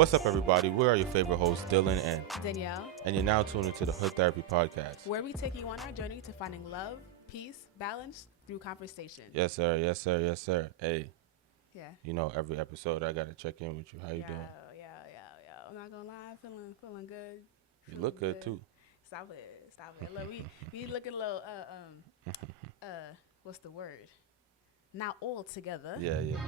What's up, everybody? We are your favorite hosts, Dylan and Danielle, and you're now tuned into the HoodTherapy podcast. where we take you on our journey to finding love, peace, balance through conversation. Yes, sir. Yes, sir. Yes, sir. Hey, Yeah. you know, every episode I gotta check in with you. How you doing? Yeah. I'm not gonna lie, feeling good. You look good too. Stop it. Look, we looking a little what's the word? Not all together. Yeah. You know,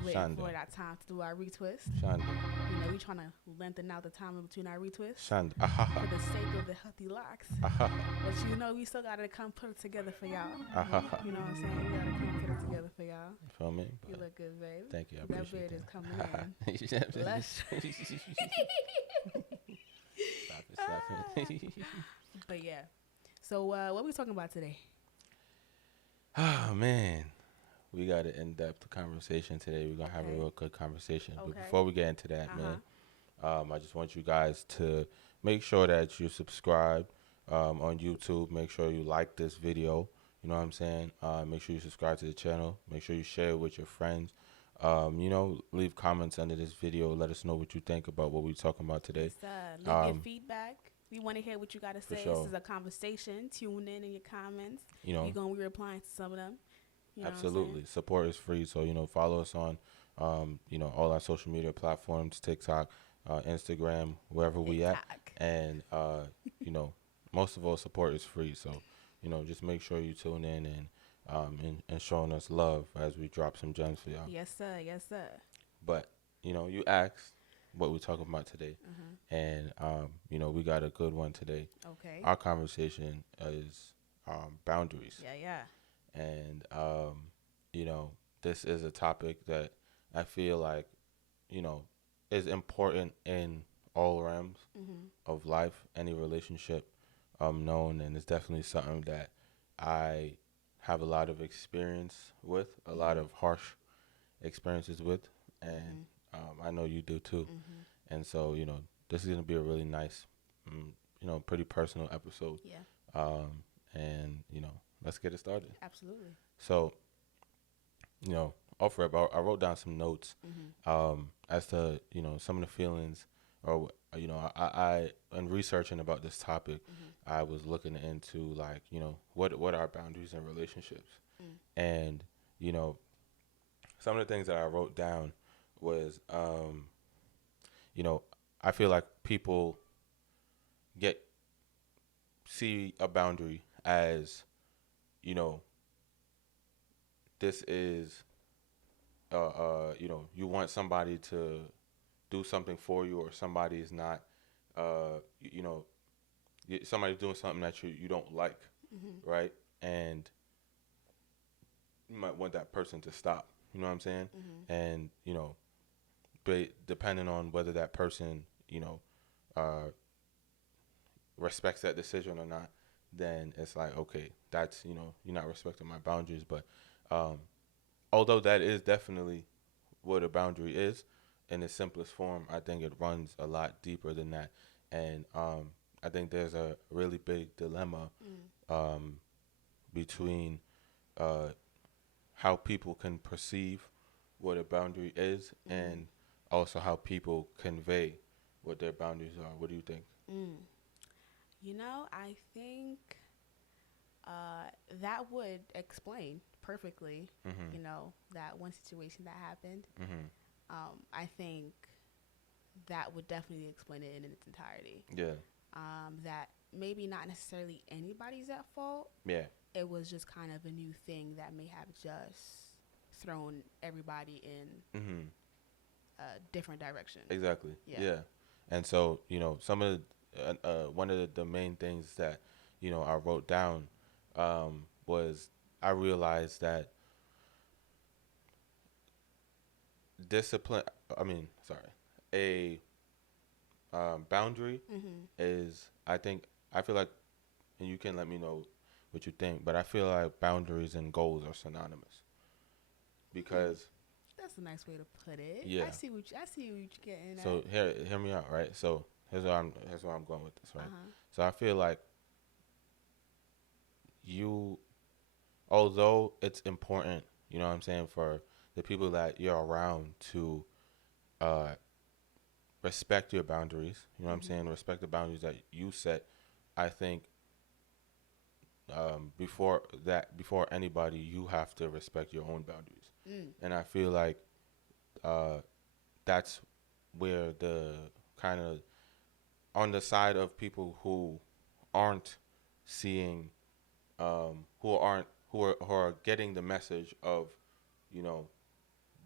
we waiting Shonda. for that time to do our retwist. Shonda. You know, we trying to lengthen out the time in between our retwists Shonda. for the sake of the healthy locks. Ahaha. But you know, we still gotta come put it together for y'all. Ahaha. You know what I'm saying? We gotta come put it together for y'all. You feel me? You But look good, babe. thank you. I That appreciate beard is coming that. in. Lush. Stop it. But yeah. So what we talking about today? Oh, man. We got an in-depth conversation today. We're going to have a real good conversation. But Okay. before we get into that, man, I just want you guys to make sure that you subscribe on YouTube. Make sure you like this video. You know what I'm saying? Make sure you subscribe to the channel. Make sure you share it with your friends. You know, leave comments under this video. Let us know what you think about what we're talking about today. Leave your feedback. We want to hear what you got to say. sure. This is a conversation. Tune in your comments. You know, We're going to be replying to some of them. You know absolutely. Support is free. So, you know, follow us on, you know, all our social media platforms, TikTok, Instagram, wherever we at. And, you know, most of all, support is free. So, you know, just make sure you tune in and showing us love as we drop some gems for y'all. Yes, sir. Yes, sir. But, you know, you asked what we're talking about today. And, you know, we got a good one today. Okay. Our conversation is boundaries. Yeah. And, you know, this is a topic that I feel like, you know, is important in all realms of life, any relationship known. And it's definitely something that I have a lot of experience with, a lot of harsh experiences with. And I know you do too. And so, you know, this is going to be a really nice, you know, pretty personal episode. Yeah. And, you know, let's get it started. Absolutely. So, you know, off rip, I wrote down some notes as to, you know, some of the feelings or, you know, I in researching about this topic, I was looking into, like, you know, what are boundaries in relationships? And, you know, some of the things that I wrote down was, you know, I feel like people see a boundary as, you know, this is, you know, you want somebody to do something for you, or somebody is not, you know, somebody's doing something that you don't like, right? And you might want that person to stop. You know what I'm saying? And, you know, depending on whether that person, you know, respects that decision or not, then it's like, okay, that's, you know, you're not respecting my boundaries. But although that is definitely what a boundary is in its simplest form, I think it runs a lot deeper than that. And I think there's a really big dilemma between how people can perceive what a boundary is and also how people convey what their boundaries are. What do you think? You know, I think that would explain perfectly, you know, that one situation that happened. I think that would definitely explain it in its entirety. Yeah. That maybe not necessarily anybody's at fault. Yeah. It was just kind of a new thing that may have just thrown everybody in a different direction. Exactly. Yeah. Yeah. And so, you know, some of one of the main things that, you know, I wrote down was I realized that a boundary is, I feel like, and you can let me know what you think, but I feel like boundaries and goals are synonymous, because that's a nice way to put it. Yeah. I see what you're getting at. So hear me out, right? So here's where I'm going with this, right? So I feel like although it's important, you know what I'm saying, for the people that you're around to respect your boundaries. You know what I'm saying? Respect the boundaries that you set. I think before anybody, you have to respect your own boundaries. And I feel like that's where the kind of on the side of people who aren't seeing, who are getting the message of, you know,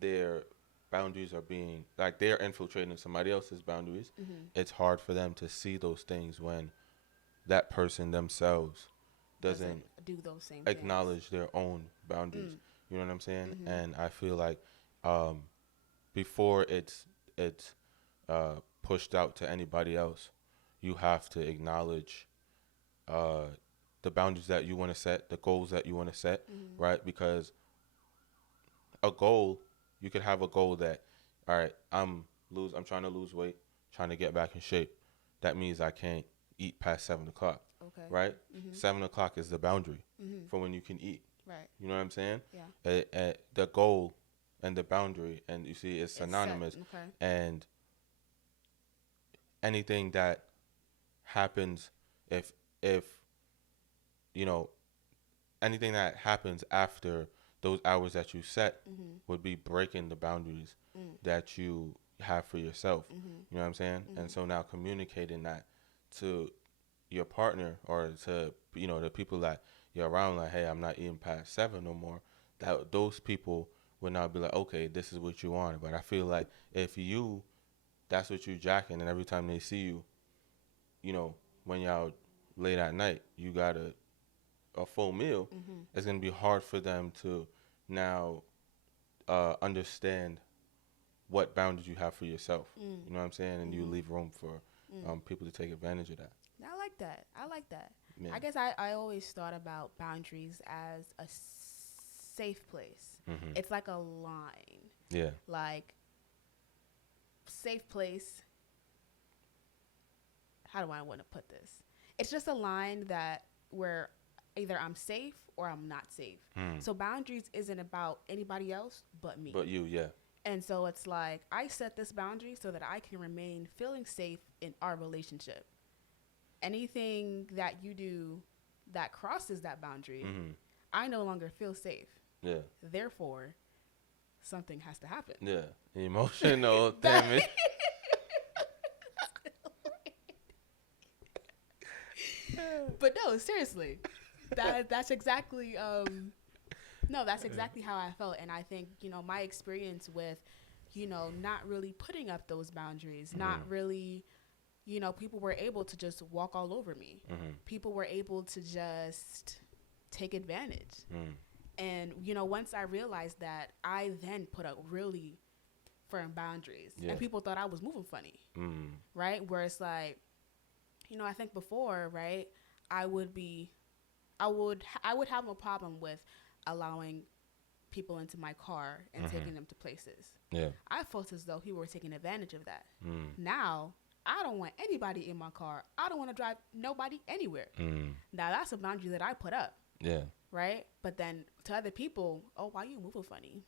their boundaries are being like they're infiltrating somebody else's boundaries. It's hard for them to see those things when that person themselves doesn't do those same acknowledge their own boundaries. You know what I'm saying? And I feel like before it's pushed out to anybody else, you have to acknowledge the boundaries that you want to set, the goals that you want to set, right? Because a goal, you could have a goal that, all right, I'm trying to lose weight, trying to get back in shape. That means I can't eat past 7 o'clock. Okay. Right? 7 o'clock is the boundary for when you can eat. Right. You know what I'm saying? Yeah. The goal and the boundary, and you see, it's synonymous. Okay. And anything that happens, if you know, anything that happens after those hours that you set would be breaking the boundaries that you have for yourself. You know what I'm saying? And so now communicating that to your partner or to, you know, the people that you're around, like, hey, I'm not eating past 7 no more, that those people would now be like, okay, this is what you want. But I feel like if that's what you jacking, and every time they see you, you know, when y'all late at night, you got a full meal, it's going to be hard for them to now understand what boundaries you have for yourself. You know what I'm saying? And you leave room for people to take advantage of that. I like that. Yeah. I guess I always thought about boundaries as a safe place. It's like a line. Yeah. Like, safe place. How do I want to put this? It's just a line that where either I'm safe or I'm not safe. So boundaries isn't about anybody else but me. But you, yeah. And so it's like, I set this boundary so that I can remain feeling safe in our relationship. Anything that you do that crosses that boundary, I no longer feel safe. Yeah. Therefore, something has to happen. Yeah. Emotional damage. But no, seriously, that's exactly that's exactly how I felt. And I think, you know, my experience with, you know, not really putting up those boundaries, not really, you know, people were able to just walk all over me. People were able to just take advantage. And, you know, once I realized that, I then put up really firm boundaries. And people thought I was moving funny. Right? Where it's like, you know, I think before, right, I would have a problem with allowing people into my car and taking them to places. Yeah. I felt as though people were taking advantage of that. Now, I don't want anybody in my car. I don't want to drive nobody anywhere. Now, that's a boundary that I put up. Yeah. Right? But then to other people, oh, why you moving funny?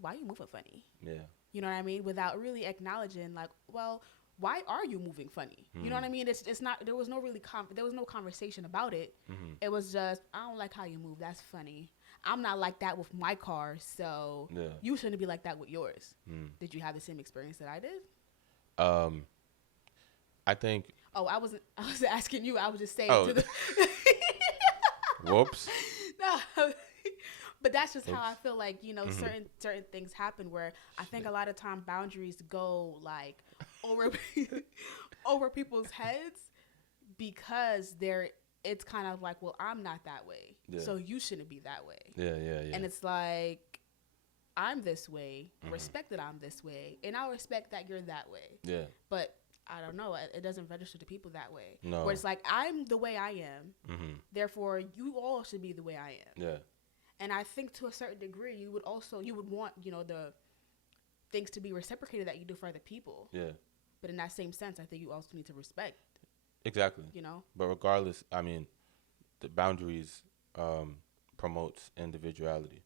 Why you moving funny? Yeah. You know what I mean? Without really acknowledging, like, well, why are you moving funny? You know what I mean? It's not, there was no really, there was no conversation about it. It was just, I don't like how you move. That's funny. I'm not like that with my car, so you shouldn't be like that with yours. Did you have the same experience that I did? I think. Oh, I wasn't asking you. I was just saying to the. Whoops. No. But that's just how I feel like, you know, certain things happen where I think a lot of time boundaries go like over people's heads because it's kind of like, well, I'm not that way. Yeah. So you shouldn't be that way. Yeah. And it's like, I'm this way, respect that I'm this way, and I'll respect that you're that way. Yeah. But I don't know, it doesn't register to people that way. No. Where it's like, I'm the way I am, therefore you all should be the way I am. Yeah. And I think to a certain degree, you would want, you know, the things to be reciprocated that you do for other people. Yeah. But in that same sense, I think you also need to respect. Exactly. You know? But regardless, I mean, the boundaries promotes individuality.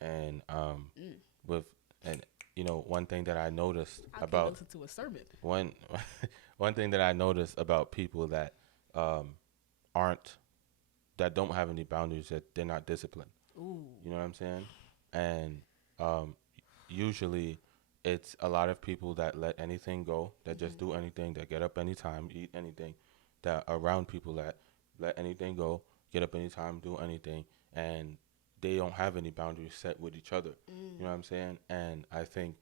And one thing that I noticed I about listen to a sermon. One thing that I noticed about people that don't have any boundaries, that they're not disciplined. Ooh. You know what I'm saying? And usually it's a lot of people that let anything go, that just do anything, that get up anytime, eat anything, that are around people that let anything go, get up anytime, do anything, and they don't have any boundaries set with each other. You know what I'm saying? And I think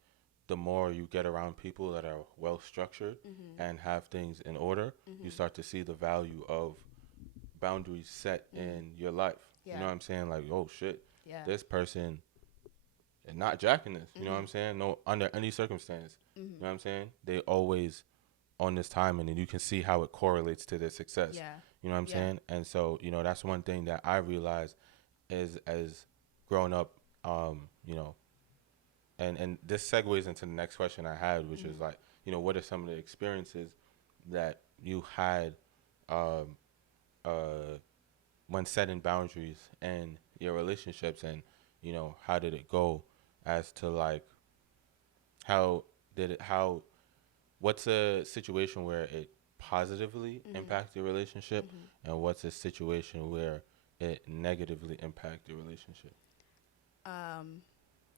the more you get around people that are well structured and have things in order, you start to see the value of boundaries set in your life. Yeah. You know what I'm saying? Like, oh shit, this person is not jacking this. You know what I'm saying? No, under any circumstance. You know what I'm saying? They always on this timing, and you can see how it correlates to their success. Yeah. You know what I'm saying? And so, that's one thing that I realized is as growing up, and this segues into the next question I had, which is like, what are some of the experiences that you had when setting boundaries in your relationships, and how did it go, as to like what's a situation where it positively impacts your relationship, and what's a situation where it negatively impacts your relationship?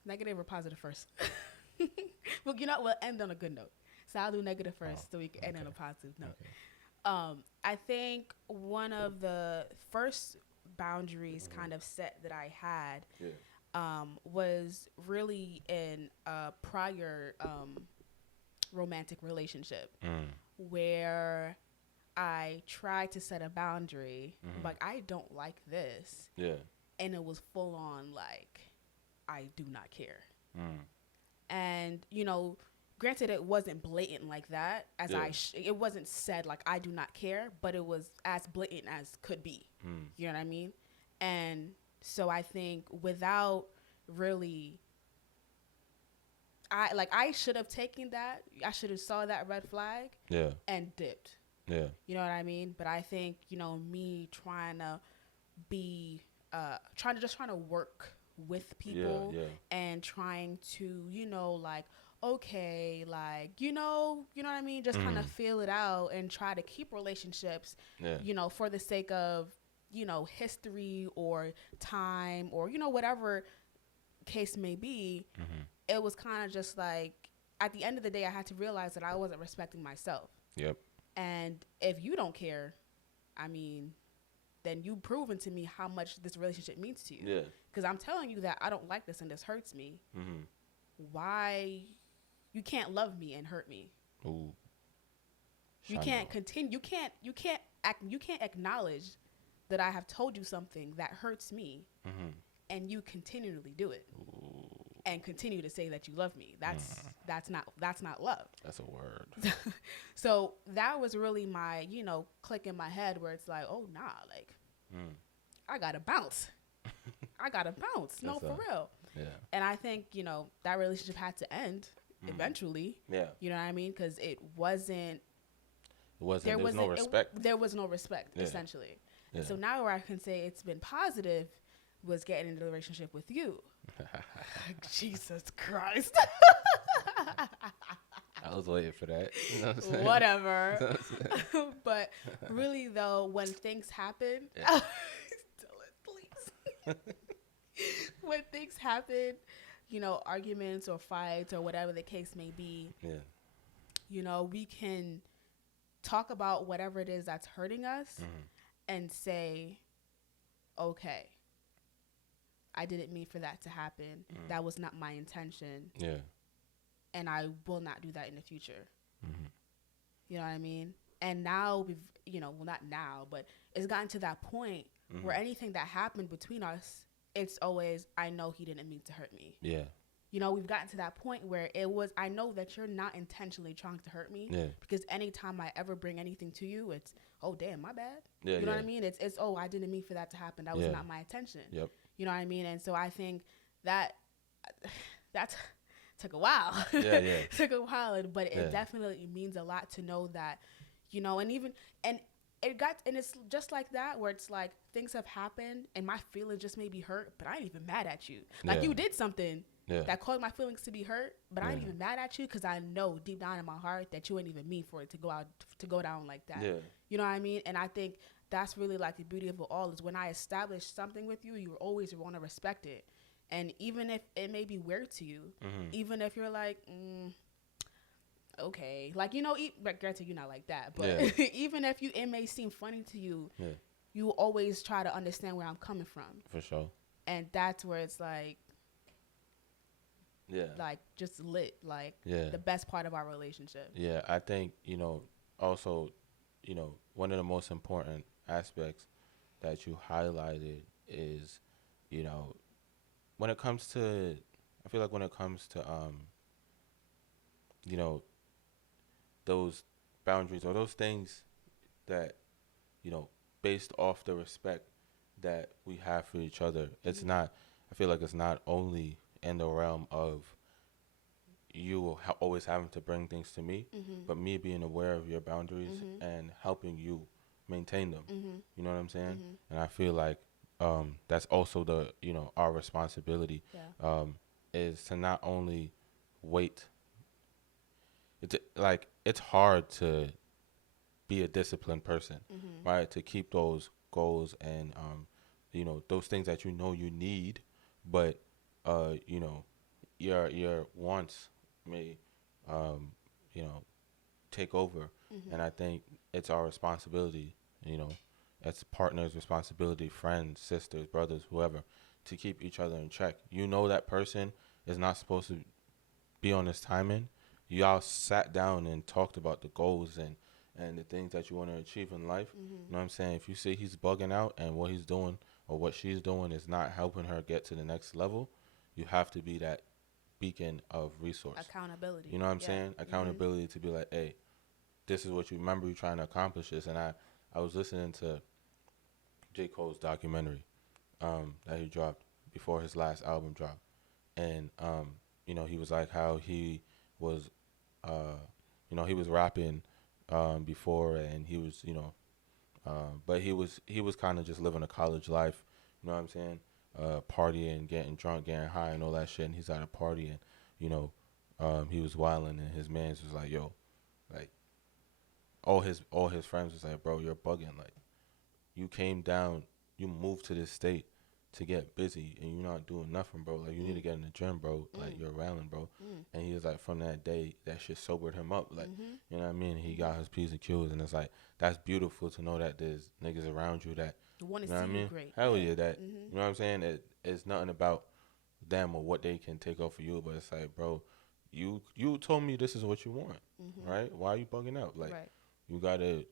Negative or positive first? Well, we'll end on a good note. So I'll do negative first, so we can end on a positive note. Okay. I think one of the first boundaries kind of set that I had was really in a prior romantic relationship where I tried to set a boundary, like, I don't like this. Yeah. And it was full on, like, I do not care. And, granted, it wasn't blatant like that, as it wasn't said like I do not care, but it was as blatant as could be. You know what I mean? And so I think without really, I should have taken that. I should have saw that red flag and dipped. Yeah. You know what I mean? But I think, me trying to be, trying to work with people and trying to, like, okay, like, you know what I mean? Just kind of feel it out and try to keep relationships, for the sake of, history or time or, whatever case may be. It was kind of just like, at the end of the day, I had to realize that I wasn't respecting myself. Yep. And if you don't care, I mean, then you've proven to me how much this relationship means to you. Yeah. Because I'm telling you that I don't like this and this hurts me. Why? You can't love me and hurt me. Ooh. You can't continue. You can't acknowledge that I have told you something that hurts me, and you continually do it. Ooh. And continue to say that you love me. That's not love. That's a word. So that was really my, click in my head where it's like, oh, nah, like, I gotta bounce. No, for real. Yeah. And I think, that relationship had to end eventually. Yeah. You know what I mean? Because there was no respect. There was no respect, essentially. Yeah. So now where I can say it's been positive was getting into the relationship with you. Jesus Christ. I was waiting for that. You know what I'm saying? Whatever. But really, though, when things happen, please. When things happen, arguments or fights or whatever the case may be, we can talk about whatever it is that's hurting us and say, okay, I didn't mean for that to happen. That was not my intention. Yeah. And I will not do that in the future. You know what I mean? And now we've, well, not now, but it's gotten to that point where anything that happened between us, it's always, I know he didn't mean to hurt me. Yeah. We've gotten to that point where I know that you're not intentionally trying to hurt me. Yeah. Because anytime I ever bring anything to you, it's, oh, damn, my bad. Yeah, you know what I mean? It's, oh, I didn't mean for that to happen. That was not my intention. Yep. You know what I mean? And so I think that took a while. Yeah. Took a while, but it definitely means a lot to know that, and it's just like that, where it's like things have happened and my feelings just may be hurt, but I ain't even mad at you. Like you did something that caused my feelings to be hurt, but I ain't even mad at you because I know deep down in my heart that you ain't even mean for it to go down like that. Yeah. You know what I mean? And I think that's really like the beauty of it all is when I establish something with you, you always want to respect it. And even if it may be weird to you, even if you're like, okay, like, you know, granted you're not like that, but even if it may seem funny to you, you always try to understand where I'm coming from. For sure. And that's where it's like, like just lit, like the best part of our relationship. Yeah, I think, you know, also, you know, one of the most important aspects that you highlighted is, you know, when it comes to, I feel like when it comes to, you know, those boundaries or those things that, you know, based off the respect that we have for each other, it's not, I feel like it's not only in the realm of you always having to bring things to me, but me being aware of your boundaries and helping you maintain them. You know what I'm saying? And I feel like that's also the, you know, our responsibility is to not only wait. It's like, it's hard to be a disciplined person, right? To keep those goals and, you know, those things that you know you need, but, you know, your wants may, you know, take over. And I think it's our responsibility, you know, as partners' responsibility, friends, sisters, brothers, whoever, to keep each other in check. You know that person is not supposed to be on this timing. Y'all sat down and talked about the goals and the things that you want to achieve in life. You know what I'm saying? If you see he's bugging out and what he's doing or what she's doing is not helping her get to the next level, you have to be that beacon of resource. Accountability. You know what I'm saying? Accountability to be like, hey, this is what you remember you trying to accomplish this. And I was listening to J. Cole's documentary that he dropped before his last album dropped. And, you know, he was like how he was, you know, he was rapping before and he was, you know, but he was kind of just living a college life. You know what I'm saying? Partying, getting drunk, getting high and all that shit. And he's at a party and, you know, he was wilding and his mans was like, yo, like, all his friends was like, bro, you're bugging. Like, you came down, you moved to this state to get busy and you're not doing nothing, bro. Like, you need to get in the gym, bro. Like, you're railing, bro. And he was like, from that day, that shit sobered him up. Like, you know what I mean? He got his P's and Q's and it's like, that's beautiful to know that there's niggas around you that, want to you know see what I mean? You great. Hell yeah, that, you know what I'm saying? It's nothing about them or what they can take off of you, but it's like, bro, you told me this is what you want, right? Why are you bugging out? Like, you gotta,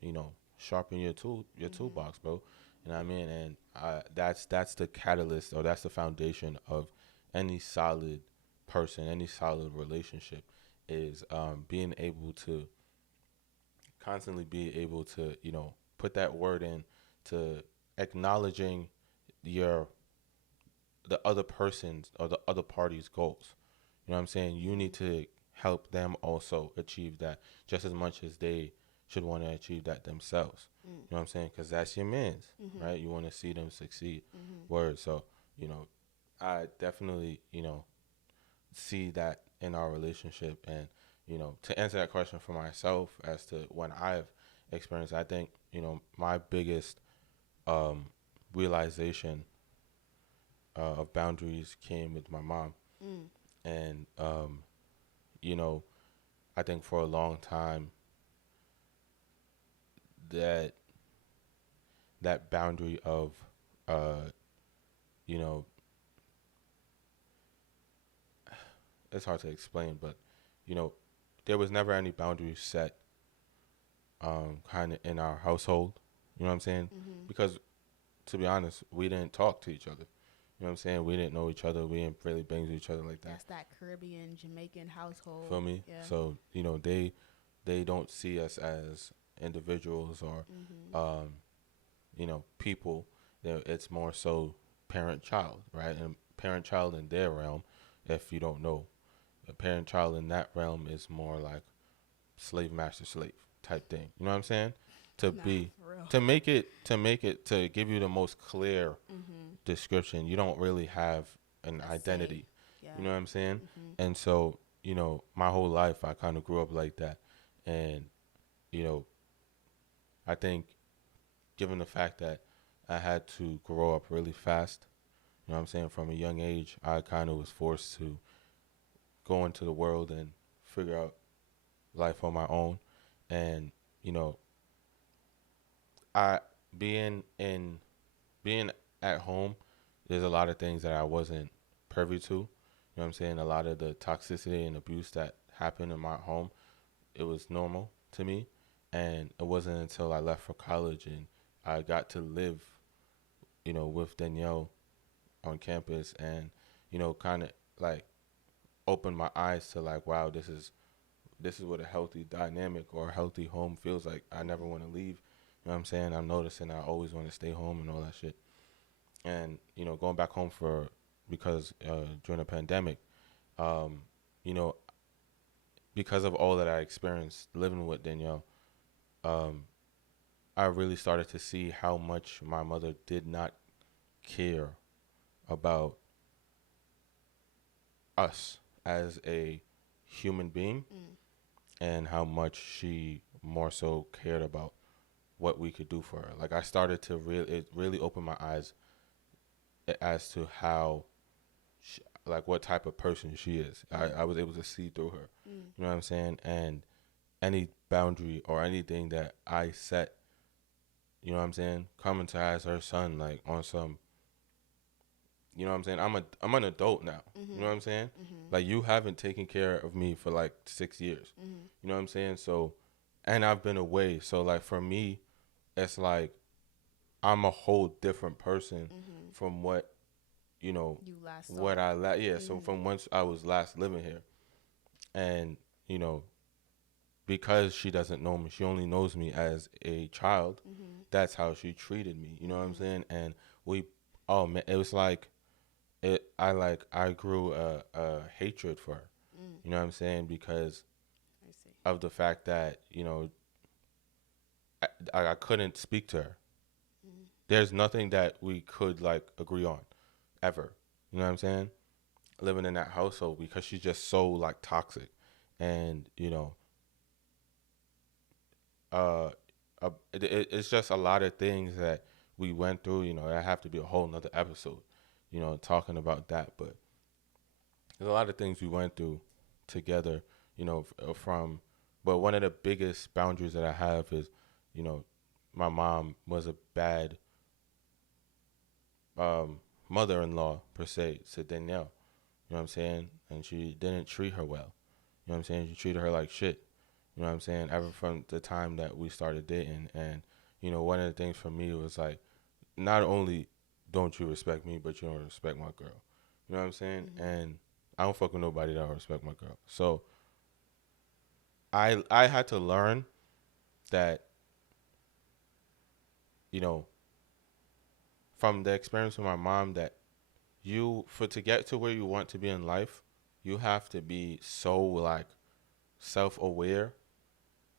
you know, sharpen your toolbox, bro. You know what I mean? And that's the catalyst, or that's the foundation of any solid person, any solid relationship, is being able to constantly be able to, you know, put that word in to acknowledging the other person's or the other party's goals. You know what I'm saying? You need to help them also achieve that just as much as they should want to achieve that themselves. You know what I'm saying? Because that's your man's, right? You want to see them succeed. Word. So, you know, I definitely, you know, see that in our relationship. And, you know, to answer that question for myself as to when I've experienced, I think, you know, my biggest realization of boundaries came with my mom. And, you know, I think for a long time, that boundary of, you know, it's hard to explain, but, you know, there was never any boundaries set kind of in our household. You know what I'm saying? Because, to be honest, we didn't talk to each other. You know what I'm saying? We didn't know each other. We didn't really bang to each other like that. That's that Caribbean, Jamaican household. Feel me? Yeah. So, you know, they don't see us as individuals or, you know, people. It's more so parent-child, right? And parent-child in their realm, if you don't know, a parent-child in that realm is more like slave master slave type thing. You know what I'm saying? To make it to give you the most clear description, you don't really have an identity. Yeah. You You know what I'm saying? And so, you know, my whole life I kind of grew up like that. And, you know, I think given the fact that I had to grow up really fast, you know what I'm saying, from a young age, I kind of was forced to go into the world and figure out life on my own. And, you know, I being in being at home, there's a lot of things that I wasn't privy to. You know what I'm saying? A lot of the toxicity and abuse that happened in my home, it was normal to me. And it wasn't until I left for college and I got to live, you know, with Danielle on campus and, you know, kind of like opened my eyes to like, wow, this is what a healthy dynamic or a healthy home feels like. I never want to leave. You know what I'm saying? I'm noticing I always want to stay home and all that shit. And, you know, going back home because during the pandemic, you know, because of all that I experienced living with Danielle, I really started to see how much my mother did not care about us as a human being and how much she more so cared about what we could do for her. Like I started to it really opened my eyes as to how like what type of person she is. I was able to see through her. You know what I'm saying? And any boundary or anything that I set, you know what I'm saying, coming to as her son, like on some, you know what I'm saying? I'm an adult now. You know what I'm saying? Like you haven't taken care of me for like 6 years. You know what I'm saying? So, and I've been away. So like for me, it's like I'm a whole different person from what, you know, you last what so from once I was last living here. And, you know, because she doesn't know me, she only knows me as a child. That's how she treated me. You know what I'm saying? And oh man, it was like, I grew a hatred for her. You know what I'm saying? Because of the fact that, you know, I couldn't speak to her. There's nothing that we could like agree on ever. You know what I'm saying? Living in that household because she's just so like toxic. And, you know, it's just a lot of things that we went through. You know, that have to be a whole nother episode, you know, talking about that. But there's a lot of things we went through together, you know, but one of the biggest boundaries that I have is, you know, my mom was a bad mother-in-law per se to Danielle. You know what I'm saying? And she didn't treat her well. You know what I'm saying? She treated her like shit. You know what I'm saying? Ever from the time that we started dating. And, you know, one of the things for me was like, not only don't you respect me, but you don't respect my girl. You know what I'm saying? And I don't fuck with nobody that don't respect my girl. So I had to learn that, you know, from the experience with my mom, that to get to where you want to be in life, you have to be so like self-aware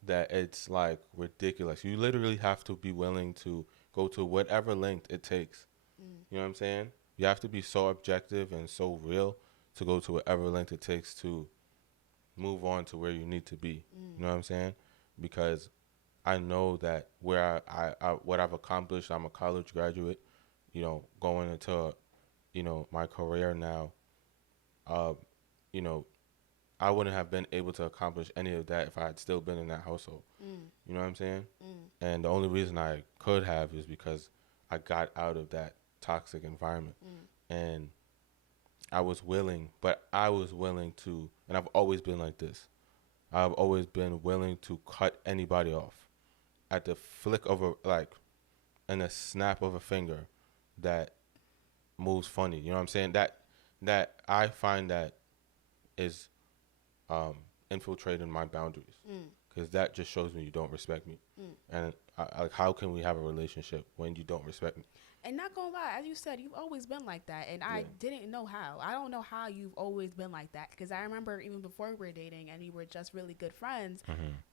that it's like ridiculous. You literally have to be willing to go to whatever length it takes. You know what I'm saying? You have to be so objective and so real to go to whatever length it takes to move on to where you need to be. You know what I'm saying? Because I know that where I what I've accomplished, I'm a college graduate, you know, going into, you know, my career now, you know, I wouldn't have been able to accomplish any of that if I had still been in that household. You know what I'm saying? And the only reason I could have is because I got out of that toxic environment. And I was willing to, and I've always been like this. I've always been willing to cut anybody off at the flick of in a snap of a finger that moves funny. You know what I'm saying? That I find that is infiltrating my boundaries, because that just shows me you don't respect me. And like, how can we have a relationship when you don't respect me? And not gonna lie, as you said, you've always been like that, and I didn't know how. I don't know how you've always been like that, because I remember even before we were dating and we were just really good friends.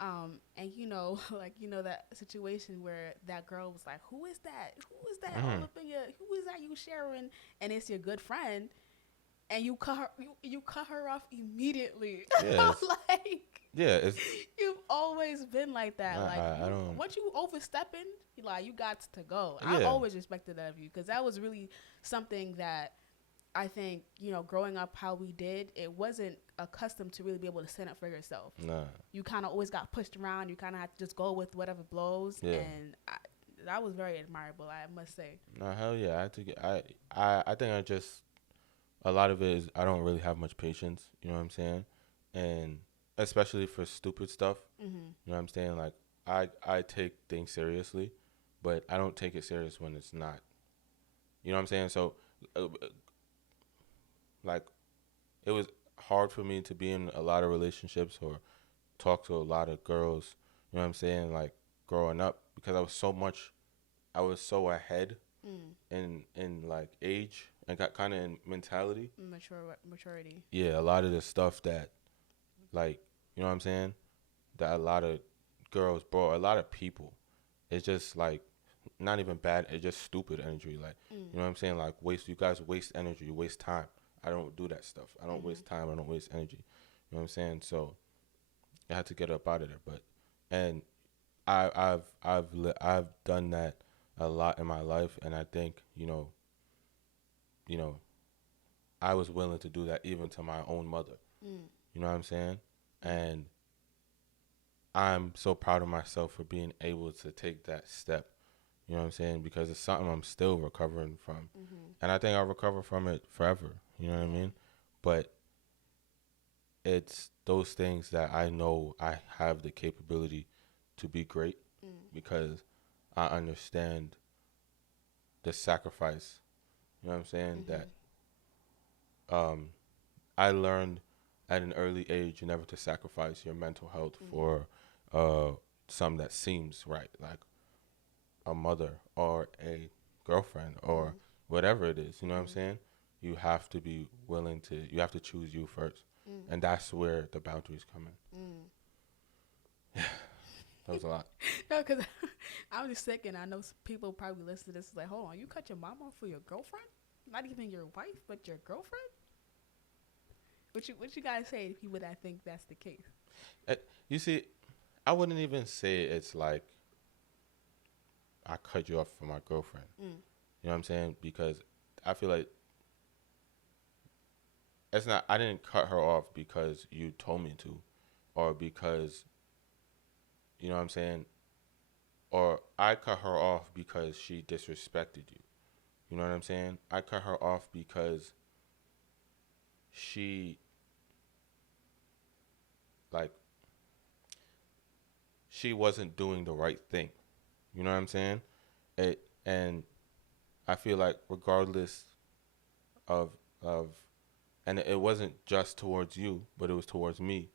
And you know, like, you know, that situation where that girl was like, "Who is that? Who is that? All up in your, who is that you sharing?" And it's your good friend. and you cut her off immediately. Yeah, Like, yeah, you've always been like that. Like, I don't. once you overstepping, like, you got to go. Yeah. I always respected that of you, because that was really something that I think, growing up how we did, it wasn't accustomed to really be able to stand up for yourself. Nah. You kind of always got pushed around. You kind of had to just go with whatever blows. Yeah. And that was very admirable, I must say. Nah, hell yeah. I had to get, I think a lot of it is I don't really have much patience. You know what I'm saying? And especially for stupid stuff. Mm-hmm. You know what I'm saying? Like, I take things seriously, but I don't take it serious when it's not. You know what I'm saying? So, like, it was hard for me to be in a lot of relationships or talk to a lot of girls, you know what I'm saying, like, growing up, because I was so ahead in like age and got kind of in mentality. Maturity. Yeah, a lot of the stuff that, like, you know what I'm saying, that a lot of girls, bro, a lot of people, it's just like, not even bad, it's just stupid energy. Like, you know what I'm saying, like, you guys waste energy, you waste time. I don't do that stuff. I don't waste time. I don't waste energy. You know what I'm saying? So I had to get up out of there. And I've done that a lot in my life, and I think you know, I was willing to do that even to my own mother. You know what I'm saying? And I'm so proud of myself for being able to take that step. You know what I'm saying? Because it's something I'm still recovering from. And I think I'll recover from it forever. You know what I mean? But it's those things that I know I have the capability to be great because I understand the sacrifice. You know what I'm saying? That I learned at an early age never to sacrifice your mental health for something that seems right. Like, a mother or a girlfriend or whatever it is, you know what I'm saying? You have to be willing to, you have to choose you first. And that's where the boundaries come in. Yeah, that was a lot. No, because I'm just thinking, I know people probably listen to this like, hold on, you cut your mom off for your girlfriend? Not even your wife, but your girlfriend? What you guys say to people that think that's the case? You see, I wouldn't even say it's like, I cut you off for my girlfriend. You know what I'm saying? Because I feel like it's not, I didn't cut her off because you told me to, or because, you know what I'm saying? Or I cut her off because she disrespected you. You know what I'm saying? I cut her off because she, like, she wasn't doing the right thing. You know what I'm saying? And I feel like regardless of and it wasn't just towards you, but it was towards me.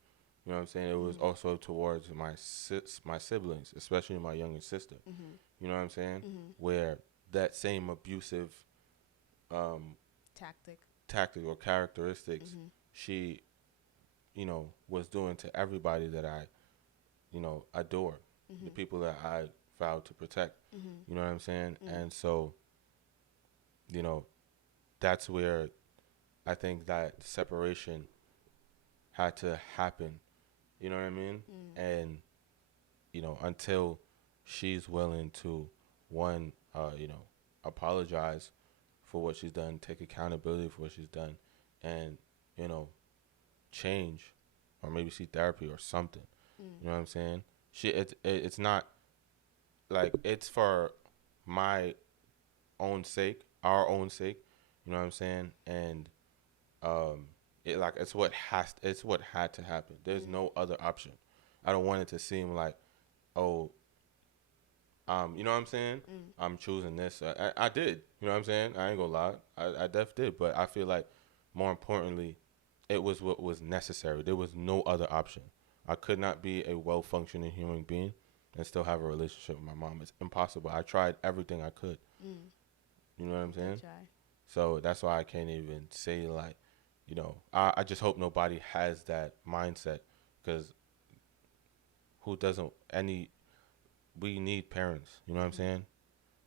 You know what I'm saying? It was also towards my siblings, especially my younger sister. You know what I'm saying? Where that same abusive tactic or characteristics she, was doing to everybody that I, adore, the people that I vowed to protect. You know what I'm saying? And so, that's where I think that separation had to happen. You know what I mean? And, until she's willing to, one, apologize for what she's done, take accountability for what she's done, and, change, or maybe see therapy or something. You know what I'm saying? It's not, like, it's for my own sake, our own sake. You know what I'm saying? And it's what had to happen. There's no other option. I don't want it to seem like, oh, you know what I'm saying? I'm choosing this. I did. You know what I'm saying? I ain't gonna lie. I def did. But I feel like, more importantly, it was what was necessary. There was no other option. I could not be a well-functioning human being and still have a relationship with my mom. It's impossible. I tried everything I could. You know what I'm saying? So that's why I can't even say, like, I just hope nobody has that mindset, because who doesn't? We need parents. You know what I'm saying?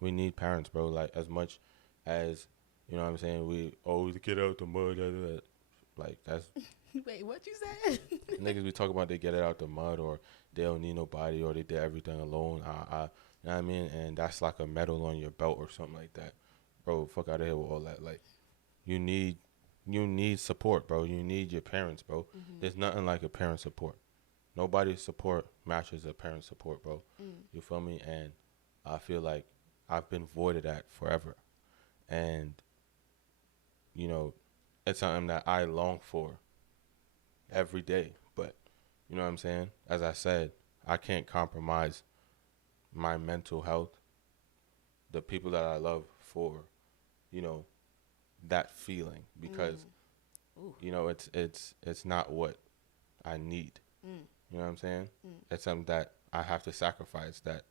We need parents, bro. Like, as much as You know what I'm saying? We always get out the mud. Like, that's... Wait, what you said? Niggas be talking about they get it out the mud, or they don't need nobody, or they did everything alone. You know what I mean? And that's like a medal on your belt or something like that. Bro, fuck out of here with all that. Like, you need support, bro. You need your parents, bro. Mm-hmm. There's nothing like a parent support. Nobody's support matches a parent support, bro. You feel me? And I feel like I've been void of that forever. And, you know, it's something that I long for every day. But, you know what I'm saying? As I said, I can't compromise my mental health, the people that I love, for, you know, that feeling, because you know, it's not what I need. You know what I'm saying? It's something that I have to sacrifice that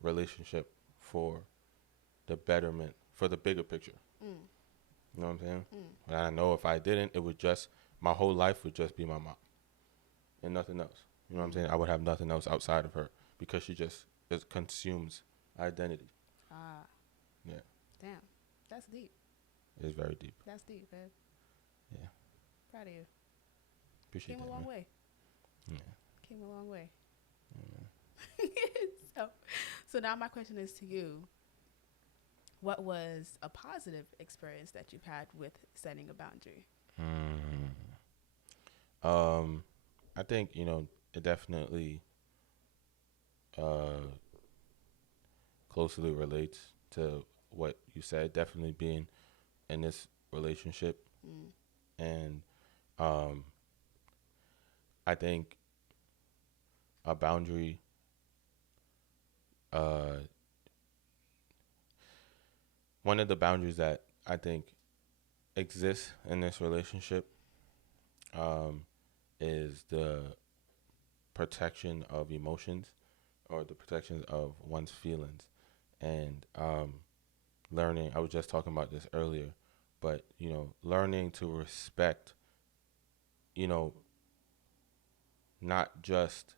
relationship for the betterment, for the bigger picture. You know what I'm saying? And I know if I didn't, it would just, my whole life would just be my mom and nothing else. You know what I'm saying? I would have nothing else outside of her, because she just consumes identity. Yeah. Damn, that's deep. It's very deep. That's deep, man. Yeah. Proud of you. Appreciate that. Came a long man. way. Yeah. Came a long way. So now my question is to you. What was a positive experience that you've had with setting a boundary? I think, you know, it definitely closely relates to what you said. Definitely being in this relationship. And I think a boundary one of the boundaries that I think exists in this relationship is the protection of emotions, or the protection of one's feelings. And learning, I was just talking about this earlier, but, you know, learning to respect, you know, not just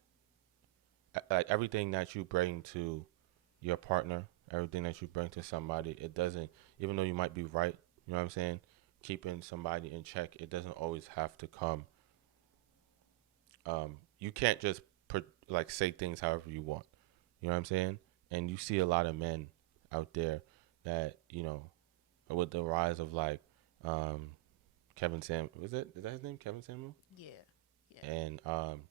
like everything that you bring to your partner, everything that you bring to somebody, it doesn't, even though you might be right, you know what I'm saying, keeping somebody in check, it doesn't always have to come. You can't just like say things however you want, you know what I'm saying? And you see a lot of men out there that, you know, with the rise of like Kevin Sam, is that his name, Kevin Samuel? Yeah. And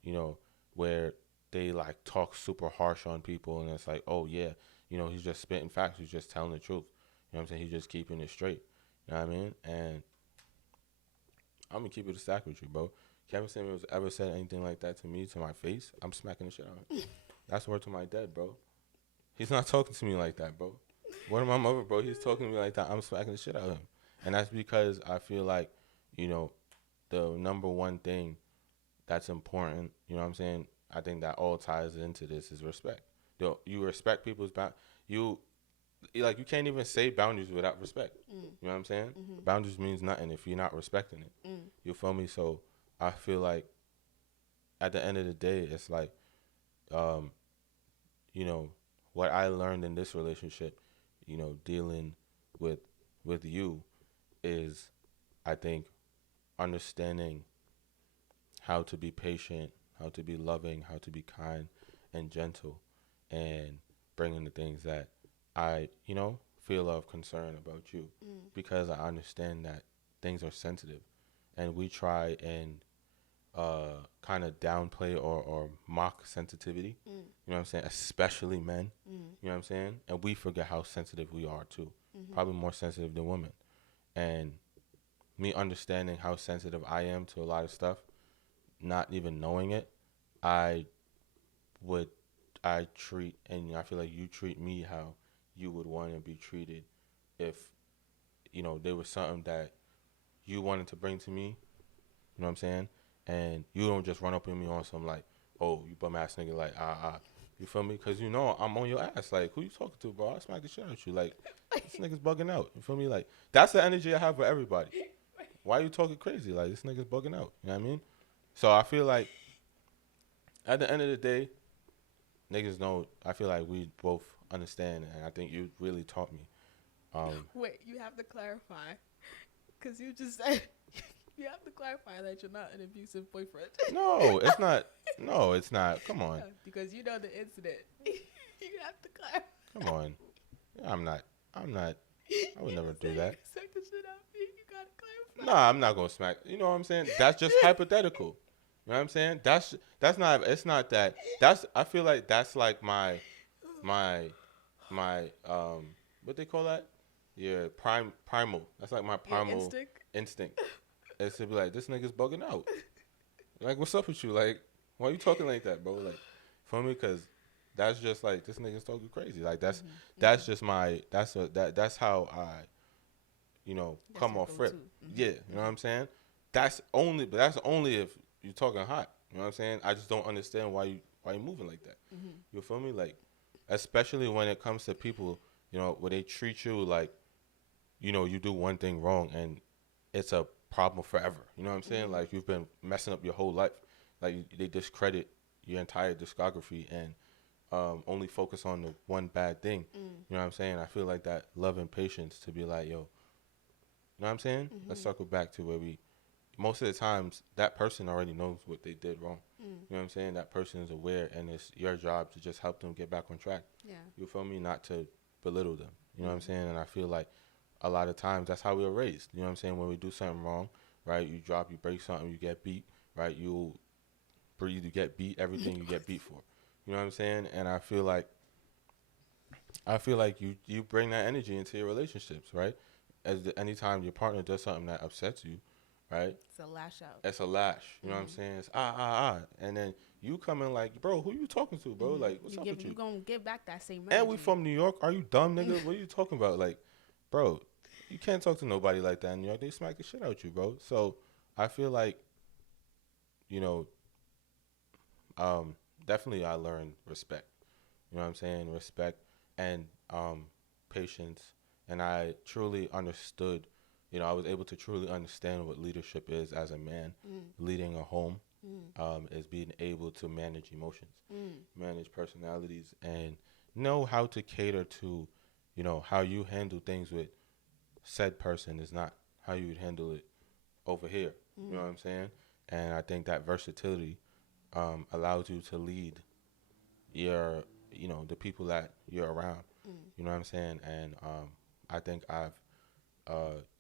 you know, where they like talk super harsh on people, and it's like, oh yeah, you know, he's just spitting facts, he's just telling the truth, you know what I'm saying, he's just keeping it straight, you know what I mean? And I'm gonna keep it a stack with you, bro. Kevin Samuels ever said anything like that to me, to my face, I'm smacking the shit out of him. That's word to my dad, bro. He's not talking to me like that, bro. Word to my mother, bro. He's talking to me like that, I'm smacking the shit out of him. And that's because I feel like, you know, the number one thing that's important, you know what I'm saying, I think that all ties into this is respect. You respect people's you can't even say boundaries without respect. You know what I'm saying? Boundaries means nothing if you're not respecting it. You feel me? So I feel like at the end of the day, it's like, you know, what I learned in this relationship, you know, dealing with you, is, I think, understanding how to be patient, how to be loving, how to be kind and gentle, and bringing the things that I, you know, feel of concern about you, because I understand that things are sensitive, and we try and kind of downplay or mock sensitivity. You know what I'm saying? Especially men. You know what I'm saying? And we forget how sensitive we are too. Probably more sensitive than women. And me understanding how sensitive I am to a lot of stuff, not even knowing it, I treat, and I feel like you treat me how you would want to be treated if, you know, there was something that you wanted to bring to me, you know what I'm saying? And you don't just run up on me on some like, oh, you bum ass nigga, like, you feel me? Because, you know, I'm on your ass. Like, who you talking to, bro? I smack the shit out of you. Like, this nigga's bugging out. You feel me? Like, that's the energy I have for everybody. Why you talking crazy? Like, this nigga's bugging out. You know what I mean? So I feel like at the end of the day, niggas know, I feel like we both understand, and I think you really taught me Wait, you have to clarify, because you just said you have to clarify that you're not an abusive boyfriend. No, it's not. No, it's not. Come on. Because you know the incident. You have to clarify. Come on. I'm not. I would never do that. Suck the shit out of me. You gotta clarify. Nah, I'm not gonna smack. You know what I'm saying? That's just hypothetical. You know what I'm saying? That's not. It's not that. I feel like that's like my what they call that? Yeah, primal. That's like my primal instinct. It's to be like, this nigga's bugging out. Like, what's up with you? Like, why are you talking like that, bro? Like, for me, because that's just like, this nigga's talking crazy. Like, that's just my, that's how I, you know, come off rip. Yeah, you know what I'm saying? That's only if you're talking hot. You know what I'm saying? I just don't understand why you moving like that. You feel me? Like, especially when it comes to people, you know, where they treat you like, you know, you do one thing wrong and it's a problem forever. You know what I'm saying? Like, you've been messing up your whole life. Like, they discredit your entire discography and only focus on the one bad thing. You know what I'm saying? I feel like that love and patience to be like, yo, you know what I'm saying? Let's circle back to where most of the times that person already knows what they did wrong. You know what I'm saying? That person is aware, and it's your job to just help them get back on track. Yeah. You feel me? Not to belittle them. You know what I'm saying? And I feel like a lot of times that's how we were raised. You know what I'm saying? When we do something wrong, right? You break something, you get beat, right? You breathe, you get beat, everything you get beat for. You know what I'm saying? And I feel like you bring that energy into your relationships, right? Anytime your partner does something that upsets you, right? It's a lash out. It's a lash. You know what I'm saying? It's and then you come in like, bro, who you talking to, bro? Like, what's up with you? You gonna give back that same energy. And we from New York. Are you dumb, nigga? What are you talking about? Like, bro, you can't talk to nobody like that in New York. They smack the shit out of you, bro. So I feel like, you know, definitely I learned respect. You know what I'm saying? Respect and patience. And I truly understood, you know, I was able to truly understand what leadership is as a man. Leading a home is being able to manage emotions, manage personalities, and know how to cater to, you know, how you handle things with said person is not how you would handle it over here. You know what I'm saying? And I think that versatility allows you to lead your, you know, the people that you're around. You know what I'm saying? And I think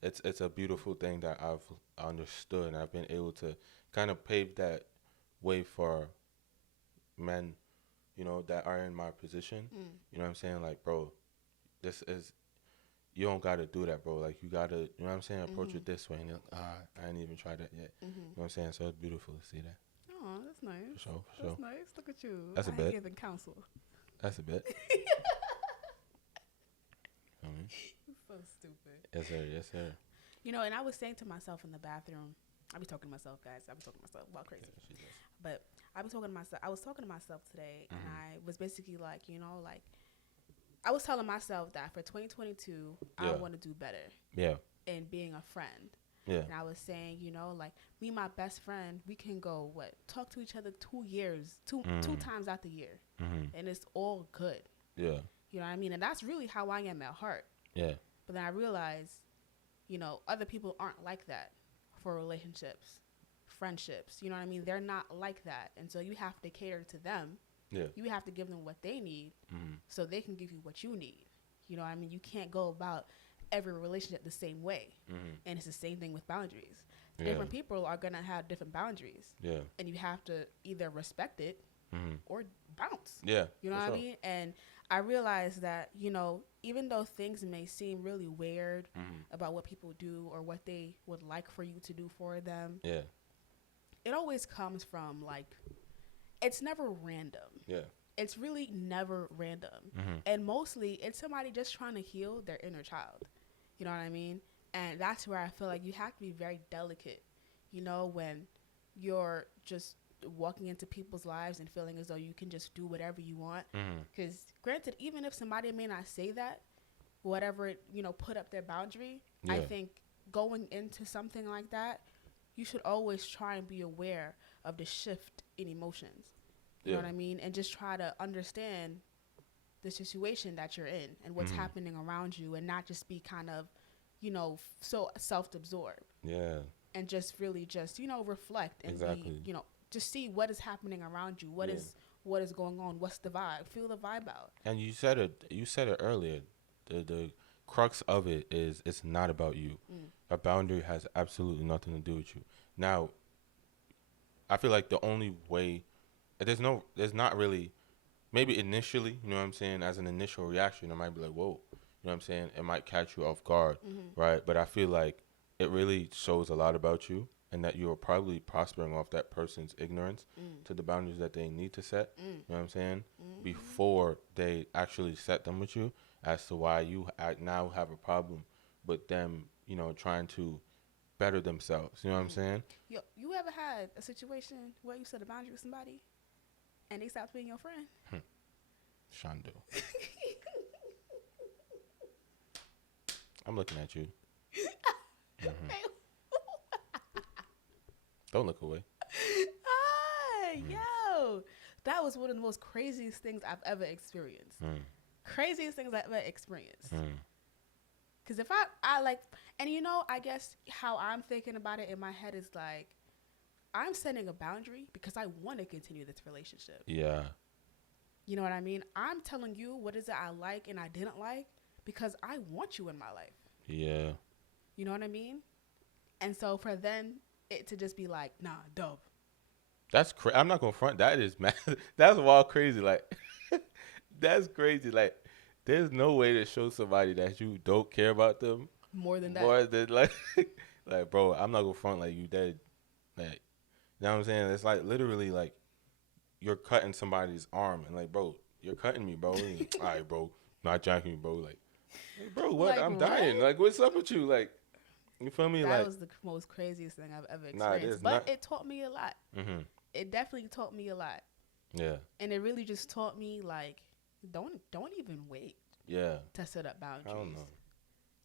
it's a beautiful thing that I've understood, and I've been able to kind of pave that way for men, you know, that are in my position. You know what I'm saying? Like, bro, you don't got to do that, bro. Like, you got to, you know what I'm saying, approach it this way. And you're like, I ain't even tried that yet. You know what I'm saying? So it's beautiful to see that. Oh, that's nice. For sure. That's nice. Look at you. That's a bit. Giving counsel. That's a bit. So stupid. Yes, sir. Yes, sir. You know, and I was saying to myself in the bathroom, I be talking to myself, guys. I be talking to myself about crazy. Yeah, but I was talking to myself today, and I was basically like, you know, like, I was telling myself that for 2022, I want to do better. Yeah. In being a friend. Yeah. And I was saying, you know, like, me and my best friend, we can go, talk to each other 2 years, two times out the year. And it's all good. Yeah. You know what I mean? And that's really how I am at heart. Yeah. But then I realized, you know, other people aren't like that for relationships, friendships. You know what I mean? They're not like that. And so you have to cater to them. Yeah. You have to give them what they need so they can give you what you need. You know what I mean? You can't go about every relationship the same way. And it's the same thing with boundaries. Yeah. Different people are going to have different boundaries. Yeah. And you have to either respect it or bounce. Yeah. You know what I mean? And I realized that, you know, even though things may seem really weird about what people do or what they would like for you to do for them, it always comes from, like, it's never random. Yeah. It's really never random. And mostly it's somebody just trying to heal their inner child. You know what I mean? And that's where I feel like you have to be very delicate, you know, when you're just walking into people's lives and feeling as though you can just do whatever you want. Because granted, even if somebody may not say that, whatever, you know, put up their boundary, I think going into something like that, you should always try and be aware of the shift in emotions. You know what I mean? And just try to understand the situation that you're in and what's happening around you, and not just be kind of, so self-absorbed. Yeah. And just really just, reflect and be, just see what is happening around you. What is going on? What's the vibe? Feel the vibe out. And you said it earlier. The crux of it is it's not about you. A boundary has absolutely nothing to do with you. Now, I feel like the only way, there's not really, maybe initially, you know what I'm saying, as an initial reaction, it might be like, whoa, you know what I'm saying? It might catch you off guard, right? But I feel like it really shows a lot about you, and that you're probably prospering off that person's ignorance to the boundaries that they need to set, you know what I'm saying, before they actually set them with you, as to why you now have a problem with them, trying to better themselves, you know what I'm saying? Yo, you ever had a situation where you set a boundary with somebody and they stopped being your friend? Shondo. I'm looking at you. Don't look away. Yo, that was one of the most craziest things I've ever experienced. Craziest things I've ever experienced. Because if I like, and I guess how I'm thinking about it in my head is like, I'm setting a boundary because I want to continue this relationship. Yeah. You know what I mean? I'm telling you what is it I like and I didn't like because I want you in my life. Yeah. You know what I mean? And so for then it to just be like, nah, dub. That's crazy. I'm not gonna front. That is mad. That's wild crazy. Like, that's crazy. Like, there's no way to show somebody that you don't care about them more than that. More than like, like, bro, I'm not gonna front like you dead. Like, you know what I'm saying? It's like literally like you're cutting somebody's arm and like, bro, you're cutting me, bro. All right, bro, not jacking me, bro. Like, bro, what? Like, I'm dying. Like, what's up with you? Like, you feel me? That like, was the most craziest thing I've ever experienced. But it taught me a lot. It definitely taught me a lot. Yeah. And it really just taught me like, don't even wait. Yeah. To set up boundaries. I don't know.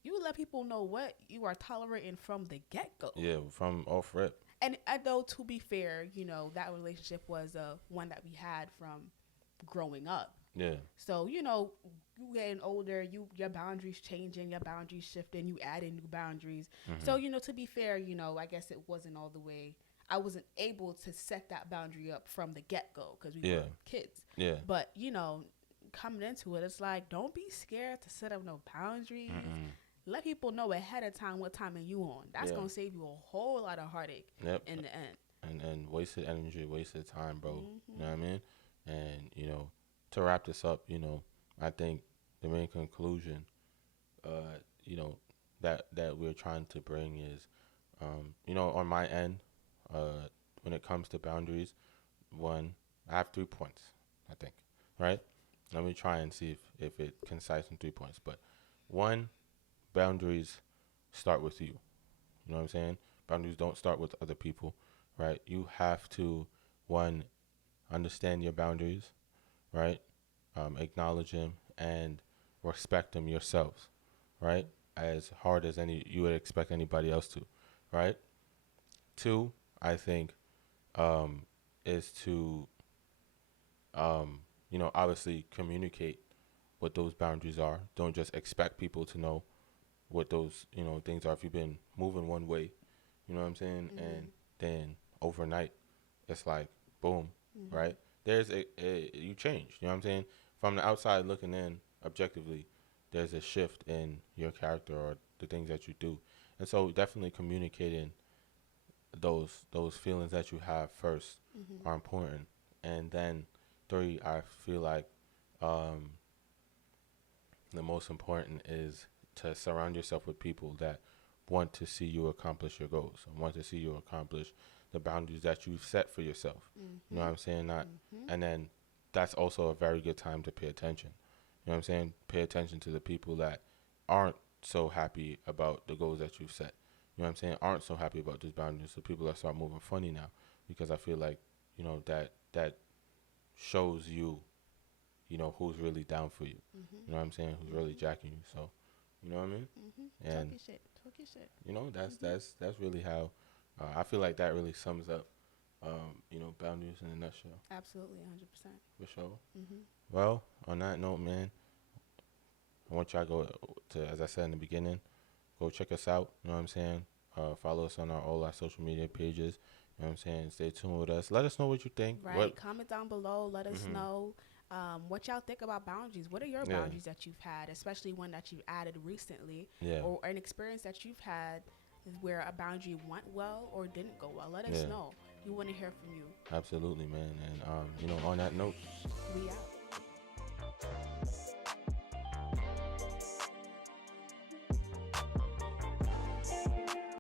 You let people know what you are tolerating from the get-go. Yeah, from off rip. And though, to be fair, that relationship was one that we had from growing up. Yeah. So, you getting older, your boundaries changing, your boundaries shifting, you adding new boundaries. So, to be fair, I guess it wasn't all the way. I wasn't able to set that boundary up from the get-go because we were kids. Yeah. But, coming into it, it's like, don't be scared to set up no boundaries. Let people know ahead of time what timing you on. That's going to save you a whole lot of heartache in the end. And wasted energy, wasted time, bro. You know what I mean? And, to wrap this up, I think the main conclusion, that we're trying to bring is, on my end, when it comes to boundaries, one, I have 3 points, I think, right? Let me try and see if it concise in 3 points. But one, boundaries start with you. You know what I'm saying? Boundaries don't start with other people, right? You have to, one, understand your boundaries, right? Acknowledge them and respect them yourselves, right? As hard as you would expect anybody else to, right? Two, I think, is to, obviously communicate what those boundaries are. Don't just expect people to know what those, things are. If you've been moving one way, you know what I'm saying? And then overnight, it's like, boom, right? There's you change, you know what I'm saying? From the outside looking in, objectively, there's a shift in your character or the things that you do. And so definitely communicating those feelings that you have first are important. And then 3, I feel like the most important is to surround yourself with people that want to see you accomplish your goals, and want to see you accomplish the boundaries that you've set for yourself. You know what I'm saying? And then that's also a very good time to pay attention. You know what I'm saying? Pay attention to the people that aren't so happy about the goals that you've set. You know what I'm saying? Aren't so happy about these boundaries. So people that start moving funny now, because I feel like, that shows you, who's really down for you. You know what I'm saying? Who's really jacking you. So, you know what I mean? And Talk your shit. that's really how I feel like that really sums up boundaries in a nutshell. Absolutely, 100%. For sure. Well, on that note, man, I want y'all to go to, as I said in the beginning, go check us out. You know what I'm saying? Follow us on all our social media pages. You know what I'm saying? Stay tuned with us. Let us know what you think. Right. Comment down below. Let us know what y'all think about boundaries. What are your boundaries that you've had, especially one that you've added recently, or an experience that you've had where a boundary went well or didn't go well? Let us know. We want to hear from you. Absolutely, man. And on that note, we out.